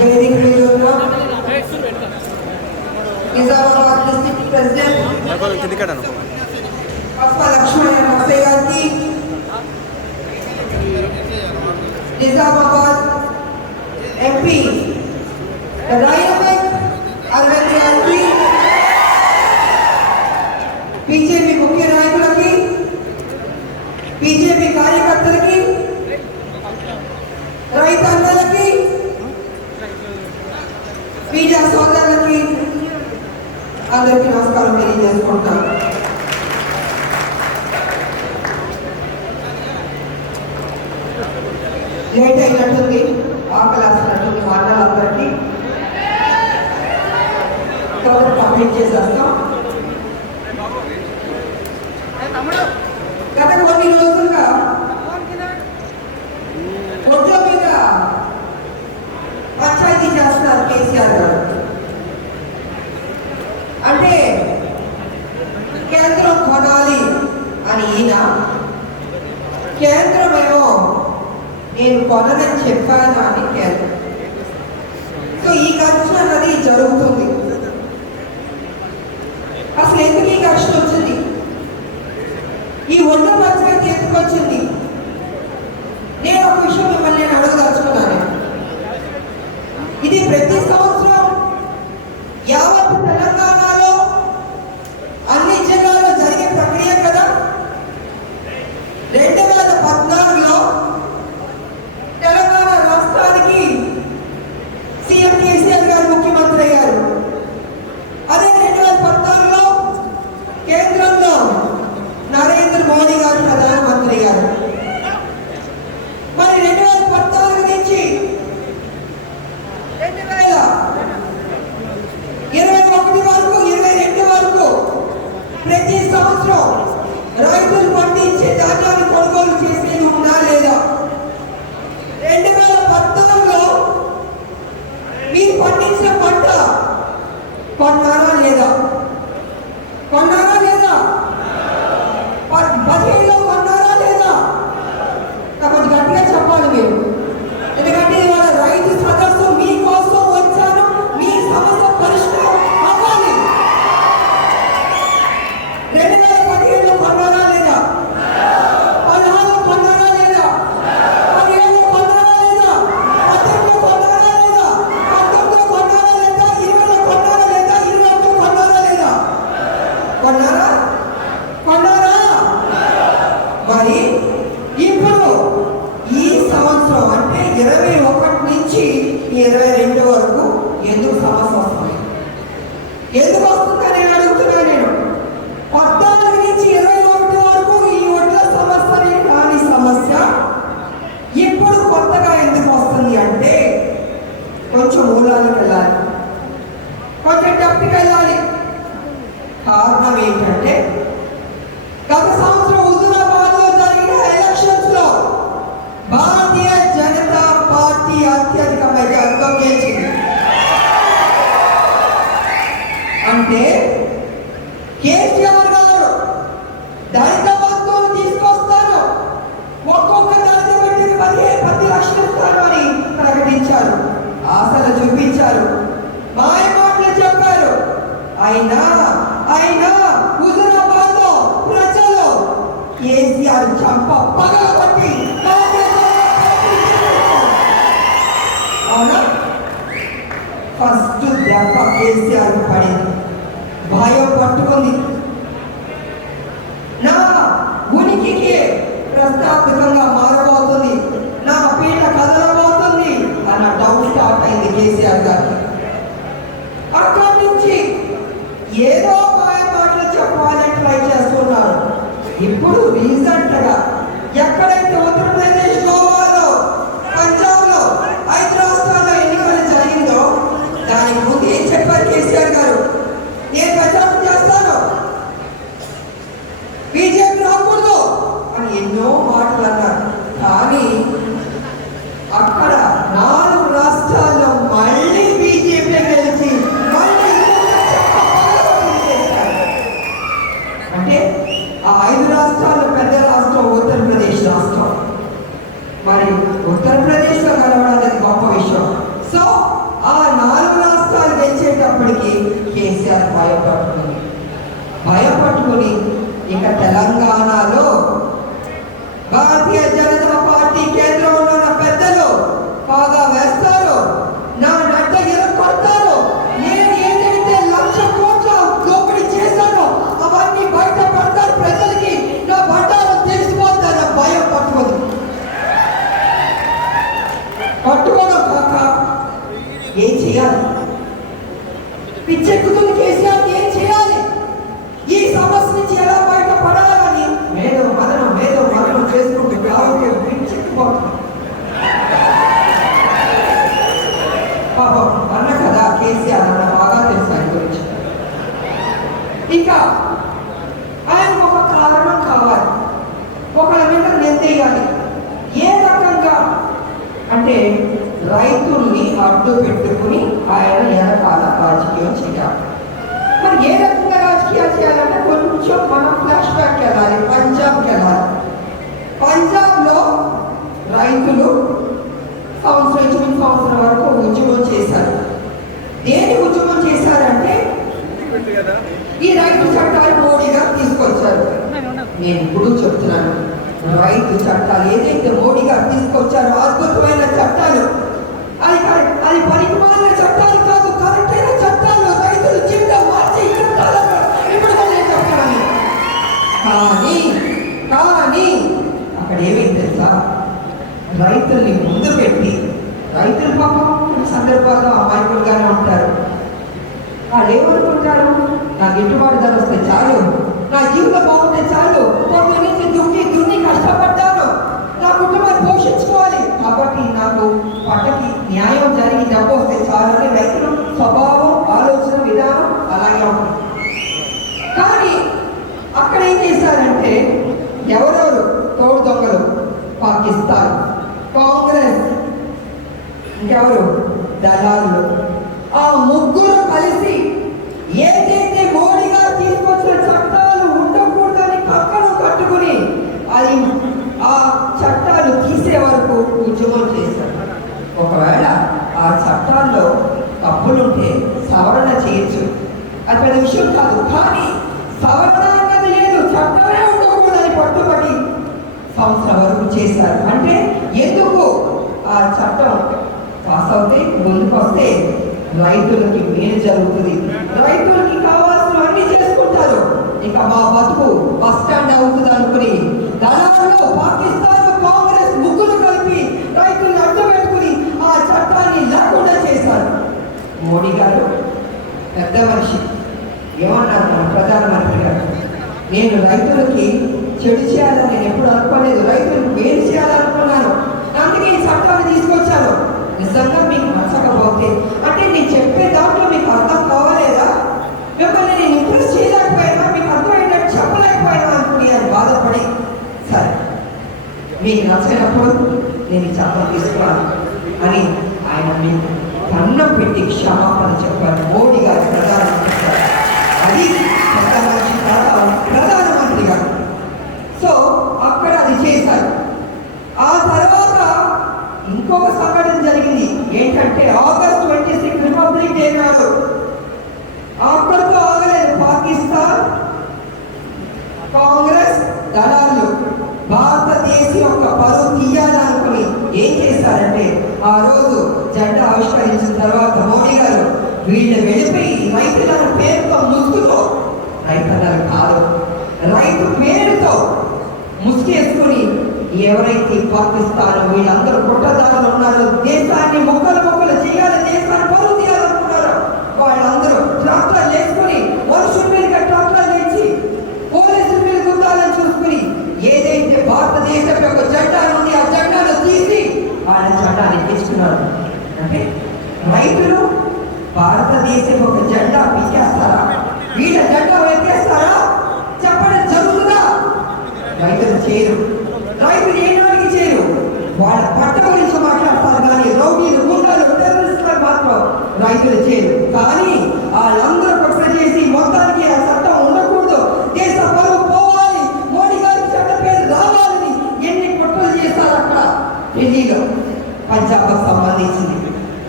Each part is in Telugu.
వేదిక మీద ఉన్న నిజామాబాద్ డిస్ట్రిక్ట్ ప్రెసిడెంట్ పస్వ లక్ష్మణ నరసయ్య గారికి, నిజామాబాద్ ఎంపీ డైనమిక్ అరవింద్ గారికి, బీజేపీ ముఖ్య నాయకులకి, బీజేపీ కార్యకర్తలకి, రైతన్నలకి, మీడియా సోదరులకి అందరికీ నమస్కారం తెలియజేసుకుంటాను. లేట్ అయినట్టుంది, ఆకలిస్తున్నట్టుంది మాటలందరికీ. కాబట్టి కంప్లీట్ చేసేస్తాం. గత కొన్ని రోజులుగా ఒడ్ల మీద పంచాయతీ చేస్తున్నారు కేసీఆర్ గారు. అంటే కేంద్రం కొనాలి అని ఈయన, కేంద్రమేమో నేను కొనని చెప్పాను అని కేంద్రం. సో ఈ ఘర్షణ అన్నది జరుగుతుంది. అసలు ఎందుకు ఈ ఘర్షణ వచ్చింది? ఈ ఒడ్ల పంచాయతీ ఎందుకు వచ్చింది? నేను ఒక విషయం మిమ్మల్ని నేను అడగదలుచుకున్నాను. ఇది ప్రతి సంవత్సరం యావత్ తెలంగాణలో అన్ని జిల్లాల్లో జరిగే ప్రక్రియ కదా. 2014లో తెలంగాణ రాష్ట్రానికి సీఎం కేసీఆర్ గారు ముఖ్యమంత్రి అయ్యారు. అదే 2014లో కేంద్రంలో నరేంద్ర మోడీ గారు ప్రధానమంత్రి అయ్యారు. మరి 2014 నుంచి 2021 వరకు 22 వరకు ప్రతి సంవత్సరం రైతులు పండించే ధాన్యాన్ని కొనుగోలు చేసేది ఉన్నా లేదా? 2014లో మీరు పండించిన పంట కొన్నారా లేదా? కొన్నారా లేదా? 17లో కొన్నారా లేదా? కొంచెం గట్టిగా చెప్పాలి మీరు. ఎందుకంటే ఇవాళ రైతు సదస్సు మీకోసం వచ్చాను. మీ సమస్య పరిష్కారం అవ్వాలి. 2017లో కొన్నారా లేదా? 16లో కొన్నారా లేదా? 17లో కొన్నారా లేదా? 18లో కొన్నారా లేదా? 19లో కొన్నారా లేదా? 20లో కొన్నారా లేదా? 21లో కొన్నారా లేదా? కొన్నారా? కొన్నారా? మరి ఇప్పుడు ఈ సంవత్సరం అంటే 21 నుంచి 22 వరకు ఎందుకు సమస్య వస్తుంది? ఎందుకు వస్తుందని నేను అడుగుతున్నా. నేను 14 నుంచి 21 వరకు ఈ ఒడ్ల సమస్య కాని సమస్య ఇప్పుడు కొత్తగా ఎందుకు వస్తుంది అంటే కొంచెం మూలాలకు వెళ్ళాలి, కొంచెం డెప్త్కి వెళ్ళాలి. కారణం ఏంటంటే గత సంవత్సరం హుజూరాబాద్లో జరిగిన ఎలక్షన్స్ లో భారతీయ జనతా పార్టీ అత్యధిక మెజార్టీతో గెలిచింది. అంటే కేసీఆర్ గారు దళిత బంధువులు తీసుకొస్తాను, ఒక్కొక్క దళిత బిడ్డకి 10 లక్షలు ఇస్తాను అని ప్రకటించారు, ఆశలు చూపించారు, మాయ మాటలు చెప్పారు. అయినా హుజూరాబాద్లో ప్రజలు కేసీఆర్ చంప పగలగొట్టి అవునా ఫస్ట్ దెబ్బ కేసీఆర్ పడింది. భయం పట్టుకుంది. నా ఉనికికి ప్రశ్నార్థకంగా మారబోతుంది, నా పీట కదలబోతుంది అన్న డౌట్ స్టార్ట్ అయింది కేసీఆర్ గారికి. అక్కడి నుంచి ఏదో మాయ మాటలు చెప్పాలని ట్రై చేస్తున్నారు. ఇప్పుడు రీసెంట్ గా ఎక్కడైతే ఉత్తరప్రదేశ్, గోవాలో, పంజాబ్ లో 5 రాష్ట్రాల్లో ఎన్నికలు జరిగిందో దానికి ముందు ఏం చెప్పారు కేసీఆర్ గారు? నేను ప్రచారం చేస్తాను, బీజేపీ రాకూడదు అని ఎన్నో మాటలు అన్నారు. కానీ అక్కడ 4 రాష్ట్రాల్లో మళ్ళీ బీజేపీ గెలిచి మళ్ళీ అంటే ఆ 5 రాష్ట్రాలు పెద్ద రాష్ట్రం ఉత్తరప్రదేశ్ రాష్ట్రం. మరి ఉత్తరప్రదేశ్లో గెలవడం అనేది గొప్ప విషయం. సో ఆ 4 రాష్ట్రాలు గెలిచేటప్పటికి కేసీఆర్ భయపట్టుకుని ఇక తెలంగాణలో భారతీయ జనతా పార్టీ కేంద్రంలో ఉన్న పెద్దలు బాగా వేస్తారు, నా నడ్డ కొడతారు, నేను ఏదైతే 1,00,000 కోట్ల దోపిడీ చేశానో అవన్నీ బయట పడతారు, ప్రజలకి నా బండారం తెలిసిపోతారు. భయం పట్టుకోవడం కాక ఏం చేయాలి? పిచ్చెక్కుతుంది కేసీఆర్, ఏం చేయాలి? ఈ సమస్య నుంచి ఎలా బయట పడాలని మేధో మరణం చేసుకుంటూ ఆరోగ్యం పిచ్చెక్కిపోతుంది. పాపం అన్న కదా కేసీఆర్ అన్న బాగా తెలుసు ఆయన గురించి. ఇక ఆయనకు ఒక కారణం కావాలి, ఒకళ్ళ మీద నెత్తేయాలి. ఏ రకంగా అంటే రైతుల్ని అడ్డు పెట్టుకుని ఆయన ఎనకాల రాజకీయం చేయాలి. మరి ఏ రకంగా రాజకీయాలు చేయాలంటే కొంచెం మనం ఫ్లాష్ బ్యాక్ వెళ్ళాలి, పంజాబ్కి వెళ్ళాలి. పంజాబ్లో రైతులు సంవత్సరం వరకు ఉద్యమం చేశారు. దేని ఉద్యమం చేశారంటే ఈ రైతు చట్టాలు మోడీ గారు తీసుకొచ్చారు. నేను ఇప్పుడు చెప్తున్నాను, రైతు చట్టాలు ఏదైతే మోడీ గారు తీసుకొచ్చారో అద్భుతమైన చట్టాలు, అది పనికిమాలిన చట్టాలు కాదు, కరెక్ట్ అయిన చట్టాలు, రైతులు జీవితం మార్చి ఇప్పుడు నేను చెప్తాను. కానీ అక్కడ ఏమైంది తెలుసా? రైతుల్ని ముందు పెట్టి, రైతులు పాపం సందర్భాల్లో అమాయకులుగానే ఉంటారు. వాళ్ళు ఏమనుకుంటారు, నా గిట్టుబాటు ధర వస్తే చాలు, నా జీవితం బాగుంటే చాలు, పొద్దు నుంచి దున్ని కష్టపడ్డాను, నా కుటుంబాన్ని పోషించుకోవాలి, కాబట్టి నాకు పంటకి న్యాయం జరిగి డబ్బు వస్తే చాలు అని రైతులు స్వభావం, ఆలోచన విధానం అలాగే ఉంటుంది. కానీ అక్కడ ఏం చేశారంటే ఎవరెవరు తోడు దొంగలు, పాకిస్తాన్, కాంగ్రెస్, ఇంకెవరు దళారులు, ఆ ముగ్గురు కలిసి ఏదైతే మోడీ గారు తీసుకొచ్చిన చట్టాలు ఉండకూడదని కంకణం కట్టుకుని అది ఆ చట్టాలు తీసే వరకు ఉద్యమం చేశారు. ఒకవేళ ఆ చట్టాల్లో తప్పులుంటే సవరణ చేయొచ్చు, అది పెద్ద విషయం కాదు. కానీ సవరణ అన్నది లేదు, చట్టమే ఉండకూడదని పట్టుబట్టి సంవత్సరం వరకు చేశారు. అంటే ఎందుకు ఆ చట్టం పాస్ అవుతే ముందుకు వస్తే రైతులకి మేలు జరుగుతుంది, రైతులకి కావాల్సిన అన్ని చేసుకుంటారు, ఇక మా బతుకు బస్ స్టాండ్ అవుతుంది అనుకుని దళారులో పాకిస్తాన్, కాంగ్రెస్ ముగ్గురు కలిపి రైతులను అడ్డం పెట్టుకుని ఆ చట్టాన్ని లేకుండా చేశారు. మోడీ గారు పెద్ద మనిషి ఏమన్నారు ప్రధానమంత్రి గారు, నేను రైతులకి చెడు చేయాలని నేను ఎప్పుడు అనుకోలేదు, రైతులకు మేలు చేయాలనుకున్నాను, అందుకే ఈ చట్టాన్ని తీసుకొచ్చాను. నిజంగా మీకు నచ్చకపోతే అంటే నేను చెప్పే దాంట్లో మీకు అర్థం కావలేదా, మిమ్మల్ని నేను ఇంప్రెస్ చేయలేకపోయినా, మీకు అర్థమయ్యేటట్టు చెప్పలేకపోయినా అనుకుని ఆయన బాధపడి, సరే మీకు నచ్చినప్పుడు నేను ఈ చట్టం తీసుకున్నాను అని ఆయన మీకు కన్నం పెట్టి క్షమాపణ చెప్పారు. మోడీ గారు ప్రధానమంత్రి గారు, అది ప్రధానమంత్రి గారు. సో అక్కడ అది చేశారు. ఆ తర్వాత ఇంకొక సంఘటన జరిగింది ఏంటంటే ఆగస్ట్ 26 రిపబ్లిక్ డే నాడు అక్కడితో ఆగలేదు. పాకిస్తాన్, కాంగ్రెస్ దళాలు భారతదేశం యొక్క పరువు తీయాలనుకుని ఏం చేశారంటే ఆ రోజు జెండా ఆవిష్కరించిన తర్వాత మోడీ గారు వీళ్ళు వెళ్ళిపోయి రైతులను పేరుతో ముసుగుతో, రైతులను కాదు రైతు పేరుతో ముసుగేసుకుని ఎవరైతే పాకిస్తాన్ వీళ్ళందరూ కుట్రదారులు ఉన్నారో, దేశాన్ని మొక్కలు చేయాలి, దేశాన్ని పరువు తీయాలనుకున్నారో వాళ్ళందరూ ట్రాక్టర్లు వేసుకుని మనుషుల మీద ట్రాక్టర్లు వేసి పోలీసుల మీద గుర్తాలని చూసుకుని ఏదైతే భారతదేశం యొక్క జెండా ఉంది ఆ జెండాను తీసి వాళ్ళ జెండాన్ని తెచ్చుకున్నారు. అంటే రైతులు భారతదేశం ఒక జెండా పీకేస్తారా, వీళ్ళ జెండా ఎత్తేస్తారా చెప్పడం జరుగుతుందా? రైతులు చేయరు, రైతులు ఏనాడికి చేయరు. వాళ్ళ పట్ట గురించి మాట్లాడతారు కానీ రౌడీలు, గుండాలు, టెర్రరిస్టులు మాత్రం రైతులు చేయరు. కానీ వాళ్ళందరూ కుట్ర చేసి మొత్తానికి ఆ చట్టం ఉండకూడదు, దేశ పరువు పోవాలి, మోడీ గారి చట్ట పేరు రావాలని ఎన్ని కుట్రలు చేస్తారు అక్కడ ఢిల్లీలో, పంజాబ్కు సంబంధించింది.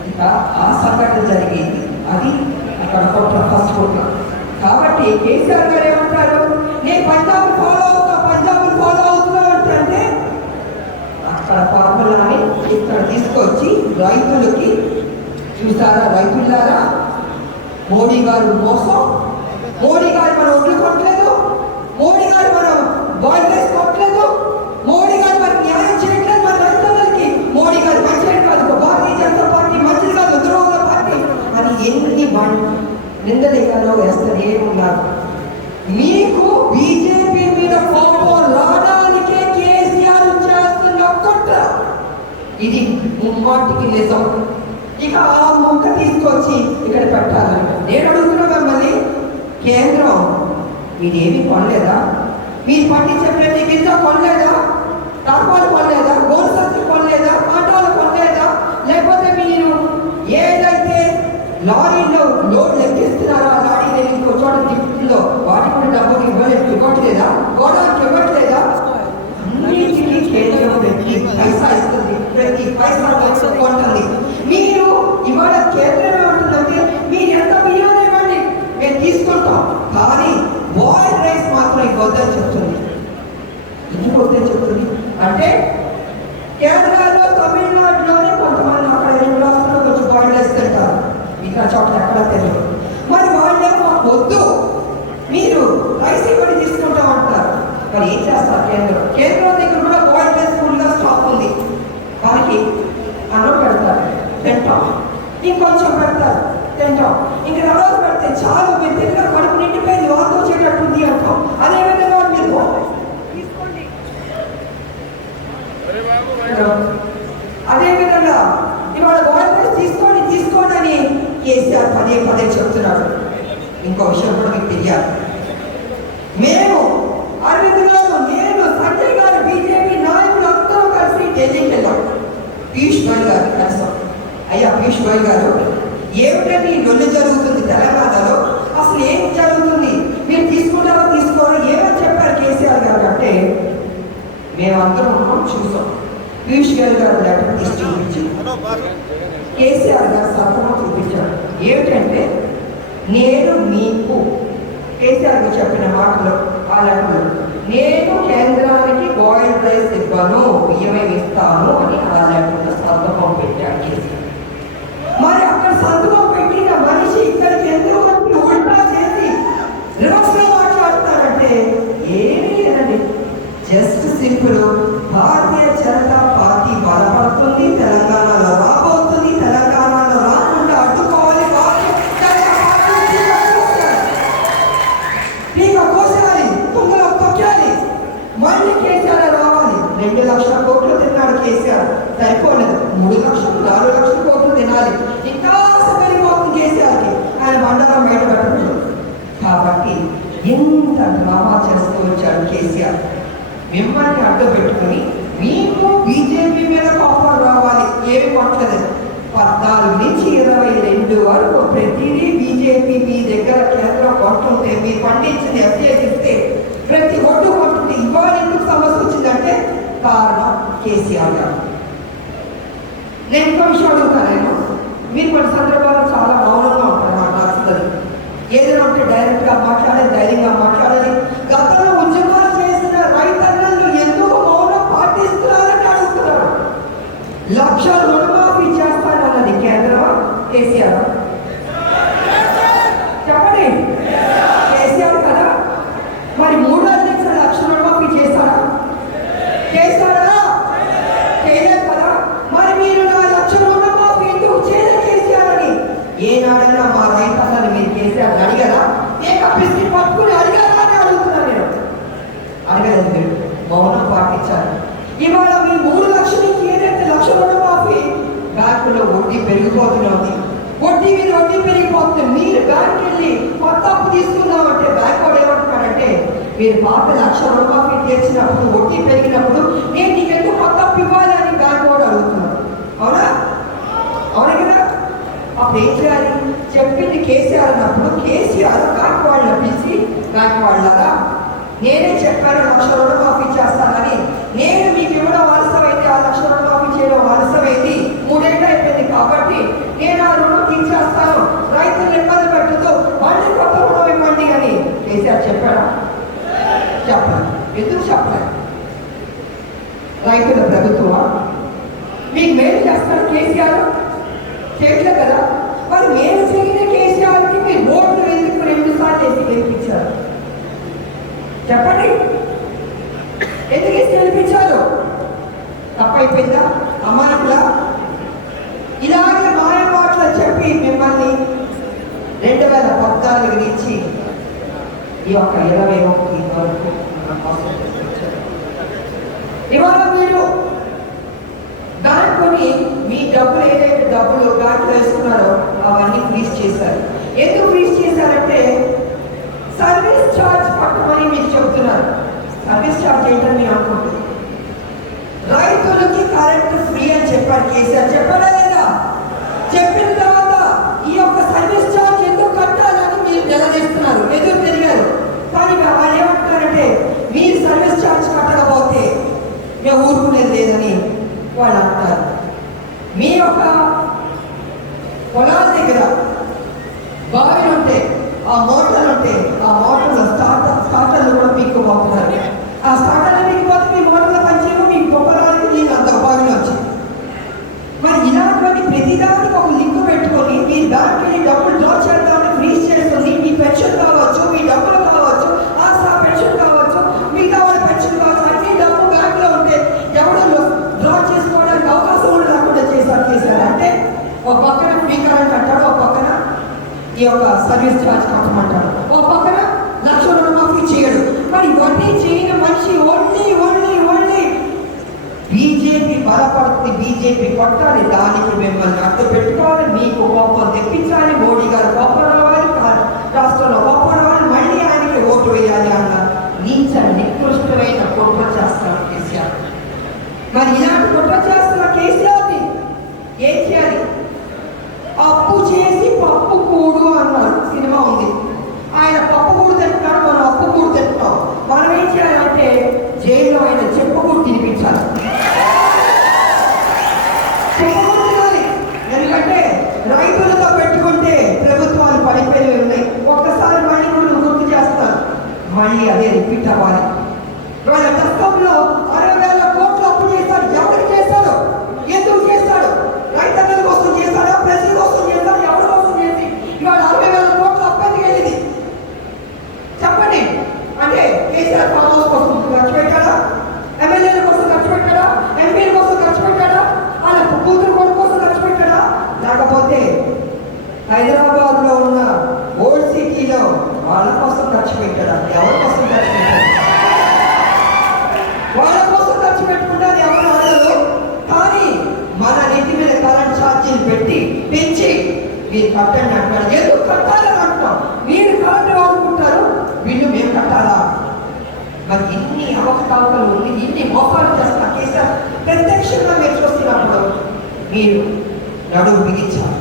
ఇంకా ఆ సంఘటన జరిగింది. అది అక్కడ కొట్ల ఫస్ట్ కొట్ల. కాబట్టి కేసీఆర్ గారు ఏమంటారు, నేను పంజాబ్ ఫాలో అవుతున్నా అంటే అక్కడ ఫార్ములాని ఇక్కడ తీసుకొచ్చి రైతులకి చూసారా, రైతులారా మోడీ గారు మోసం, మోడీ గారు మనం ఒడ్లు కొట్టలేదు, మోడీ గారు మనం బాయిల్ రైస్ కొట్టలేదు, మోడీ గారు మనకి న్యాయం చేయట్లేదు మన రైతులకి, మోడీ గారు మంచిది కాదు, భారతీయ జనతా పార్టీ మంచిది కాదు, ద్రోహ పార్టీ అని ఎన్ని నిందలేగానో వేస్తూనే ఉన్నారు. మీకు బీజేపీ మీద కోపం రావడానికే కేసీఆర్ చేస్తున్న కుట్ర ఇది ముమ్మాటికి నిజం. ఇక ఆ ముక్క తీసుకొచ్చి ఇక్కడ పెట్టాలంట. నేను అడుగుతున్నా మిమ్మల్ని, కేంద్రం మీరేమి కొనలేదా? మీరు పండించే ప్రతి గింజ కొనలేదా? తర్పాలు కొనలేదా? గోరు సంచి కొనలేదా? ఆటోలు కొనలేదా? లేకపోతే మీరు ఏదైతే లారీలో లోడ్ ఎక్కిస్తున్నారో ఆ లారీని ఇంకో చోట దిప్పుల్లో వాటి కూడా డబ్బులు ఇవ్వట్లేదా? గోడానికి ఇవ్వట్లేదా? అన్నింటినీ కేంద్రం ప్రతి పైసా ఇస్తుంది, ప్రతి పైసా కొంటుంది. మీరు ఇవాళ కేంద్రం ఏమంటుందంటే మీరు ఎంత బియ్యం ఇవ్వండి మేము తీసుకుంటాం, కానీ బాయిల్ రైస్ మాత్రం ఇవ్వద్దని చెప్తుంది. ఎందుకు వద్దని చెప్తుంది అంటే కేరళలో తమిళనాడులోనే కొంతమంది అక్కడ 2 రాష్ట్రాల్లో కొంచెం బాయిల్ రైస్ తింటారు, ఇంకా చోట్ల ఎక్కడ తెలియదు. మరి వాళ్ళేమో వద్దు మీరు రైస్ ఇవ్వని తీసుకుంటాం అంటారు. మరి ఏం చేస్తారు కేంద్రం దగ్గర కూడా బాయిల్ రైస్ ఫుల్గా స్టాక్ ఉంది, మనకి అన్నం పెడతారు తింటాం, ఇంకొంచెం పెడతారు తింటాం, ఇంక తర్వాత పెడితే చాలు మీరు తిన్న కడుపు నిండిపోయింది వాంతి వచ్చేటట్టుంది అంటాం. అదేవిధంగా మీరు తీసుకోండి, అదేవిధంగా ఇవాళ బాయిల్ రైస్ తీసుకోండి అని కేసీఆర్ పదే చెప్తున్నాడు. ఇంకో విషయం కూడా మీకు తెలియాలి, మేము అరవింద్ గారు, నేను, సంజయ్ గారు, బీజేపీ నాయకులు అందరూ కలిసి ఢిల్లీకి వెళ్ళాం. పీయూష్ గోయల్ గారు కలిసాం. అయ్యా పీయూష్ గోయల్ గారు, ఏమిటంటే ఈ లొల్లి జరుగుతుంది తెలంగాణలో, అసలు ఏం జరుగుతుంది, మీరు తీసుకుంటారో తీసుకోరో ఏమని చెప్పారు కేసీఆర్ గారు అంటే, మేమందరం చూసాం. పీయూష్ గోయల్ గారు లెటర్ తీసి చూపించి కేసీఆర్ గారు సంతకం చూపించారు. ఏమిటంటే నేను మీకు కేసీఆర్ గారు చెప్పిన మాటలు ఆ లెటర్లో, నేను కేంద్రానికి బాయిల్ రైస్ ఇవ్వను, బియ్యమే ఇస్తాను అని ఆ లెటర్లో సంతకం పెట్టాడు కేసీఆర్. మరి అక్కడ సంతకం పెట్టిన మనిషి ఇక్కడికి ఎందుకు ఉల్టా చేసి రివర్స్లో మాట్లాడుతారంటే ఏమీ లేదండి, just simple. Bharatiya Janata party బలపడుతుంది, తెలంగాణలో రాబోతుంది, తెలంగాణలో రాకుండా అడ్డుకోవాలి, కోసాలి, తుంగలో తొక్కాలి, మళ్ళీ కేసీఆర్ రావాలి. 2 లక్షల కోట్లు తిన్నాడు కేసీఆర్, సరిపోలేదు, 3 లక్షలు 4 లక్షల కోట్లు తినాలి, ఇంకా సరిపోతుంది కేసీఆర్కి, ఆయన మండలం బయట పెట్టలేదు. కాబట్టి ఎంత డ్రామా చేస్తూ వచ్చాడు కేసీఆర్. మిమ్మల్ని అడ్డు పెట్టుకుని మీకు బీజేపీ మీద కోపం రావాలి, ఏమి కొట్టలేదు. 14 నుంచి 22 వరకు ప్రతిదీ బీజేపీ మీ దగ్గర కేంద్రం కొంటుంటే, మీరు పండించింది ఎఫ్ఏకి ఇస్తే ప్రతి ఒడ్డు కొంటుంది. ఇవాళ ఎందుకు సమస్య వచ్చిందంటే కారణం కేసీఆర్ గారు. నేను ఇంకో విషయం అడుగుతాను, మీరు కొన్ని సందర్భాల్లో చాలా మౌనంగా ఉంటారు, నాకు నచ్చుతుంది. ఏదైనా ఉంటే డైరెక్ట్గా మాట్లాడాలి, ధైర్యంగా మాట్లాడాలి. గతంలో ఉద్యమాలు చేసిన రైతన్నలు ఎందుకు మౌనం పాటిస్తున్నారని అడుగుతున్నారు. 1 లక్ష రుణమాఫీ చేస్తానన్నది కేంద్రం కేసీఆర్, చెప్పండి కేసీఆర్ కదా. మరి 3 లక్షల 1 లక్ష రుణమాఫీ చేస్తారా? చేయలేదు కదా. మరి మీరు 4 లక్షల రుణమాఫీ ఎందుకు చేయలేదు కేసీఆర్ అని ఏనాడైనా మా రైతన్నలు మీరు కేసీఆర్ అడిగారా? బిస్కెట్ పట్టుకుని అడిగారా అని అడుగుతున్నా నేను. అడగలేదు, మీరు మౌనం పాటించారు. ఇవాళ మీ 3 లక్షలకి ఏదైతే 1 లక్ష రుణమాఫీ, బ్యాంకులో వడ్డీ పెరిగిపోతున్నది, వడ్డీ మీద వడ్డీ పెరిగిపోతుంది. మీరు బ్యాంక్ వెళ్ళి కొత్త అప్పు తీసుకుందామంటే బ్యాంక్ వాడు ఏమంటున్నాడంటే, మీరు పాత 1 లక్ష రుణమాఫీ తీర్చినప్పుడు వడ్డీ పెరిగినప్పుడు నేను నీకు ఎందుకు కొత్త అప్పు ఇవ్వాలి అని బ్యాంక్ వాడు అడుగుతున్నాడు. అవునా కదా. అప్పుడు ఏం చేయాలి? చెప్పింది కేసీఆర్ అన్నప్పుడు కేసీఆర్ బ్యాంక్ వాళ్ళని పిలిచి, బ్యాంక్ వాళ్ళగా నేనే చెప్పాను 1 లక్ష రుణమాఫీ చేస్తానని, నేను మీకు ఇవ్వడం ఆలస్యమైంది, 1 లక్ష రుణమాఫీ చేయడం ఆలస్యమైంది, 3 ఏళ్ళు అయిపోయింది, కాబట్టి నేను ఆ రుణం చెప్పాలి. ఎందుకు చెప్పాలి? రైతుల ప్రభుత్వమా? మీకు మేలు చేస్తారు కేసీఆర్? చేయట్లే కదా. మరి మేలు చేయని కేసీఆర్కి మీరు ఓట్లు ఎందుకు 2 సార్లు వేసి గెలిపించారు? చెప్పండి, ఎందుకు వేసి గెలిపించారు? తప్పైపోయిందా? అమానకులా? ఇలాగే మాయ మాటలు చెప్పి మిమ్మల్ని 2014 నుంచి ఈ యొక్క 21 వరకు ఇవాళ మీరు దాంట్లోని మీ డబ్బులు ఏదైతే డబ్బులు బ్యాంకులో వేసుకున్నారో అవన్నీ ఫ్రీజ్ చేశారు. ఎందుకు ఫ్రీజ్ చేశారంటే సర్వీస్ ఛార్జ్ పట్టమని మీకు చెప్తున్నారు. సర్వీస్ ఛార్జ్ ఏంటని మీరు అనుకుంటున్నారు. రైతులకి కరెంట్ ఫ్రీ అని చెప్పారు కేసీఆర్. చెప్పారా లేదా? చెప్పిన తర్వాత ఈ యొక్క సర్వీస్ ఛార్జ్ ఎందుకు కట్టాలని మీరు నిలదీస్తున్నారు, ఎదురు తిరిగారు. కానీ వాళ్ళు ఏమంటున్నారంటే మీరు సర్వీస్ ఛార్జ్ కట్టకపోతే మేము ఊరుకునేది లేదని వాళ్ళు అంటారు. మీ యొక్క పొలాల దగ్గర బావిలు ఉంటే ఆ మోటార్లు ఉంటే ఆ మోటార్లు స్టార్టర్లు కూడా పీక్కుపోతున్నారు. ఆ స్టార్టర్లు పీక్కుపోతే మీ మోటార్ల పనిచేయము, మీ పొలాలకి నేను అంత బావిలో వచ్చింది. మరి ఇలాంటి ప్రతిదానికి ఒక లింక్ పెట్టుకొని మీరు దానికి డబ్బులు డ్రా చేద్దామని ఫ్రీజ్ చేస్తుంది. మీ పెన్షన్ కావచ్చు, మీ డబ్బులు కావచ్చు, ఆ పెన్షన్ కావచ్చు, మిగతా వాళ్ళ పెన్షన్ కావచ్చు, అన్ని డబ్బు బ్యాంకులో ఉంటే ఎవరు డ్రా చేసుకోవడానికి అవకాశం కూడా లేకుండా చేశారు. అంటే ఒక పక్కన ఫ్రీ కరెంట్ అంటాడు, ఒక పక్కన ఈ యొక్క సర్వీస్ ఛార్జ్ కట్టమంటాడు, ఒక పక్కన 1,00,000 రుణమాఫీ చేయడు. మరి ఇవన్నీ చేయని మనిషి ఓన్లీ బీజేపీ బలపడుతుంది, బీజేపీ కొట్టాలి, దానికి మిమ్మల్ని అడ్డు పెట్టుకోవాలి, మీకు కోపం తెప్పించాలి, మోడీ గారు కోపం రావాలి, రాష్ట్రంలో కోపం రావాలి, మళ్ళీ ఆయనకి ఓటు వేయాలి అన్న నీచ నికృష్టమైన కుట్ర చేస్తారు కేసీఆర్. మరి ఇలాంటి కుట్ర చేస్తున్న కేసీఆర్ని ఏం చేయాలి? అప్పు చేసి పప్పు కూడు అన్నారు, సినిమా ఉంది. ఆయన పప్పు కూడు తింటున్నాడు, మనం అప్పు కూడు తింటున్నాం. మనం ఏం చేయాలంటే జైల్లో ఆయన చెప్పుకూడు తినిపించాలి. ఎందుకంటే రైతులతో పెట్టుకుంటే ప్రభుత్వాలు పడిపోయి ఉన్నాయి. ఒక్కసారి మళ్ళీ కూడా గుర్తు చేస్తారు, మళ్ళీ అదే రిపీట్ అవ్వాలి. వాళ్ళ దస్తంలో 60,000 కోట్లు అప్పు చేశాడు. ఎవరికి చేశాడు? ఎందుకు చేశాడు? రైతన్నల కోసం చేశాడా? ప్రజల కోసం చేశాడు? ఎవరి కోసం చేసి ఇవాళ 60,000 కోట్లు అప్పు ఎందుకు వెళ్ళింది చెప్పండి. అంటే కేసీఆర్ ఫామ్ హౌస్ కోసం ఖర్చు పెట్టాడా? ఎమ్మెల్యేల కోసం ఖర్చు పెట్టాడా? ఎంపీల కోసం ఖర్చు పెట్టాడా? వాళ్ళ కూతురు కొడుకు కోసం ఖర్చు పెట్టాడా? లేకపోతే హైదరాబాద్ లో ఉన్న ఓల్డ్ సిటీలో వాళ్ళ కోసం ఖర్చు పెట్టాడా? ఎవరి కోసం ఖర్చు పెట్టాడు? వాళ్ళ కోసం ఖర్చు పెట్టుకుంటారు ఎవరు అడగరు. కానీ మన నెత్తి మీద కరెంట్ ఛార్జీలు పెంచి మీరు కట్టండి అంటారు. ఎందుకు కట్టాలని అంటాం? మీరు కరెంట్ వాడుకుంటారు, వీళ్ళు మేము కట్టాలా? మరి ఇన్ని అవకతవకలు ఉంది, ఇన్ని మోసాలు చేస్తున్న కేసీఆర్ ప్రత్యక్షంగా మీరు చూస్తున్నప్పుడు మీరు నడుము బిగించాలి,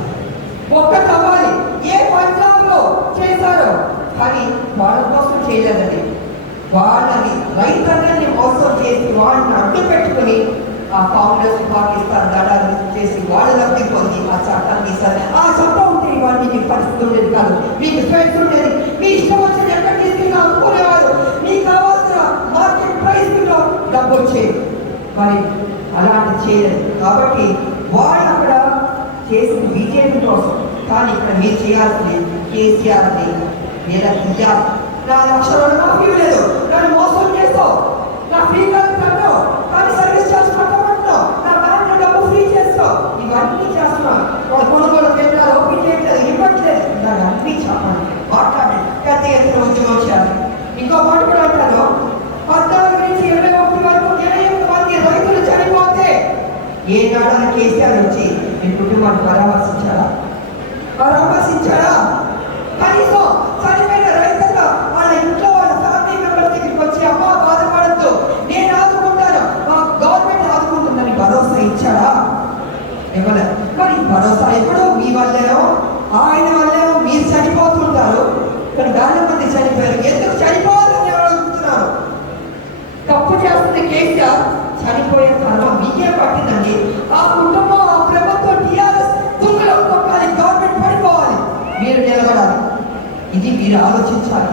ఒక్కటి అవ్వాలి. ఏ పంజాబ్లో చేశారో కానీ వాళ్ళ కోసం చేయలేదండి. వాళ్ళని రైతన్నల్ని మోసం చేసి వాళ్ళని అడ్డు పెట్టుకుని ఆ కాంగ్రెస్ పాకిస్తాన్ దళాలు చేసి వాళ్ళు లబ్ధి పొంది ఆ చట్టాన్ని తీశారు. ఆ చట్టం ఉంటే ఇవాళ మీకు పరిస్థితి ఉండేది కాదు, మీకు స్వేచ్ఛ ఉండేది. మీ ఇష్టం వచ్చింది ఎక్కడ తీసుకున్నా అనుకునేవారు. మీకు కావాల్సిన మార్కెట్ ప్రైస్ లో డబ్బు వచ్చేది. మరి అలాంటి చేయలేదు కాబట్టి వాళ్ళు అక్కడ చేసిన బీజేపీ కోసం. కానీ ఇక్కడ మీరు చేయాల్సింది కేసీఆర్ని నిలదీయాలి. నా 1,00,000 రుణమాఫీ లేదు, నన్ను మోసం చేస్తావు, నా ఫ్రీ కరెంట్ అంటావు, కానీ సర్వీస్ ఛార్జ్ కట్టమంటావు, నా బ్యాంక్ డబ్బు ఫ్రీ చేస్తావు, ఇవన్నీ చేస్తున్నావు. కొనుగోలు కేంద్రాలు ఓపెన్ చేయట్లేదు, ఇవ్వట్లేదు. దాన్ని అన్నీ చెప్పండి, మాట్లాడండి, పెద్ద ఎత్తున ఉద్యమం చేయాలి. ఇంకో మాట కూడా అంటారు, 14 నుంచి 21 వరకు 28 మంది రైతులు చనిపోతే ఏనాడని కేసీఆర్ వచ్చి మీ కుటుంబాన్ని పరామర్శించాడా? కనీసం చనిపోయిన రైతులు వాళ్ళ ఇంట్లో వాళ్ళ ఫ్యామిలీ మెంబర్స్ దగ్గరికి వచ్చి అమ్మ బాధపడద్దు, నేను ఆదుకుంటాను, మా గవర్నమెంట్ ఆదుకుంటుందని భరోసా ఇచ్చాడా? ఇవ్వలేదు. మరి భరోసా ఎప్పుడు మీ వల్లేమో ఆయన వల్లేమో మీరు చనిపోతుంటారు. కానీ చాలా మంది చనిపోయారు. ఎందుకు చనిపోవాలని అడుగుతున్నారు? తప్పు చేస్తుంది కేసీఆర్, చనిపోయే కర్మ మీకే పట్టిందండి. ఆ కుటుంబం ఆ ప్రభుత్వం టీఆర్ఎస్ తుంగలో తొక్కాలి, గవర్నమెంట్ పడిపోవాలి, మీరు నిలబడాలి. ఇది మీరు ఆలోచించాలి.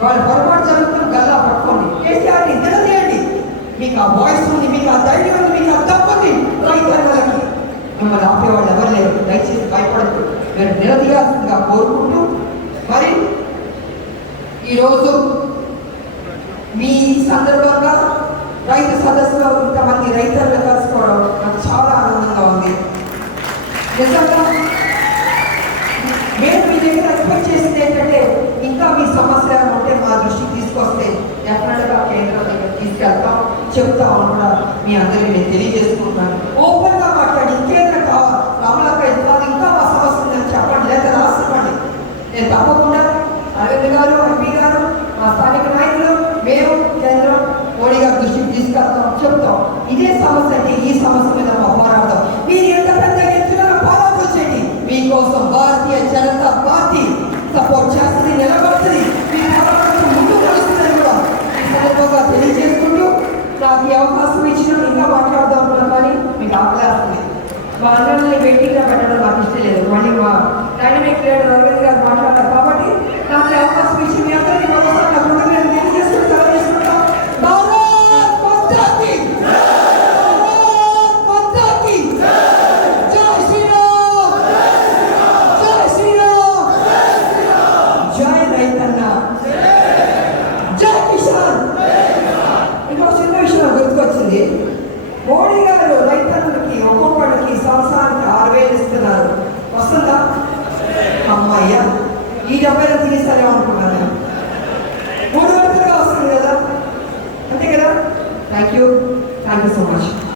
వాళ్ళ పొరపాటు జరుగుతున్న గల్లా పట్టుకోండి. కేసీఆర్ని నిలదీయండి. మీకు ఆ వాయిస్ ఉంది, మీకు ఆ ధైర్యం ఉంది, మీకు ఆ తప్పది. రైతులకి మిమ్మల్ని ఆపేవాళ్ళు ఎవరు లేరు. దయచేసి భయపడద్దు. మీరు నిలదీయాల్సిందిగా కోరుకుంటూ మరి ఈరోజు మీ సందర్భంగా రైతు సదస్సులో ఇంతమంది రైతులను కలుసుకోవడం నాకు చాలా ఆనందంగా ఉంది. నిజంగా మేము మీ దగ్గర ఎక్స్పెక్ట్ చేసింది ఏంటంటే ఇంకా మీ సమస్యలు ఉంటే మా దృష్టికి తీసుకొస్తే డెఫినెట్గా కేంద్రం దగ్గర తీసుకెళ్తాం, చెప్తాం కూడా మీ అందరికీ నేను తెలియజేసుకుంటున్నాను. ఓపెన్గా మాట్లాడి ఇంకేదైనా కావాలి రామలక్క ఇది ఇంకా మా సమస్య ఉందని చెప్పండి, లేదా రాసివ్వండి. నేను తప్పకుండా అరవింద్ గారు, ఎంపీ గారు, మా స్థానిక నాయకులు, మేము కేంద్రం మోడీ గారి దృష్టికి తీసుకెళ్తాం, చెప్తాం. ఇదే సమస్య అంటే ఈ సమస్య మీద మా పోరాడతాం. మీరు ఎంత పెద్ద ఎత్తున పోరాటం చేయండి. మీకోసం భారతీయ జనతా పార్టీ సపోర్ట్ చేస్తుంది, నిలబడుతుంది. మీ పోరాటం ముందుకు నడుస్తుందని కూడా ఈ సందర్భంగా తెలియజేసుకుంటూ నాకు ఈ అవకాశం ఇచ్చిన ఇంకా మాట్లాడదాం అనుకున్నా కానీ మీకు ఆకలేస్తుంది. మా అందరినీ వెయిటింగ్గా పెట్టడం నాకు ఇష్టం లేదు. మళ్ళీ మా డైనమిక్ లీడర్ అరవింద్ గారు మాట్లాడారు కాబట్టి నాకు అవకాశం ఇచ్చి మీ అందరికీ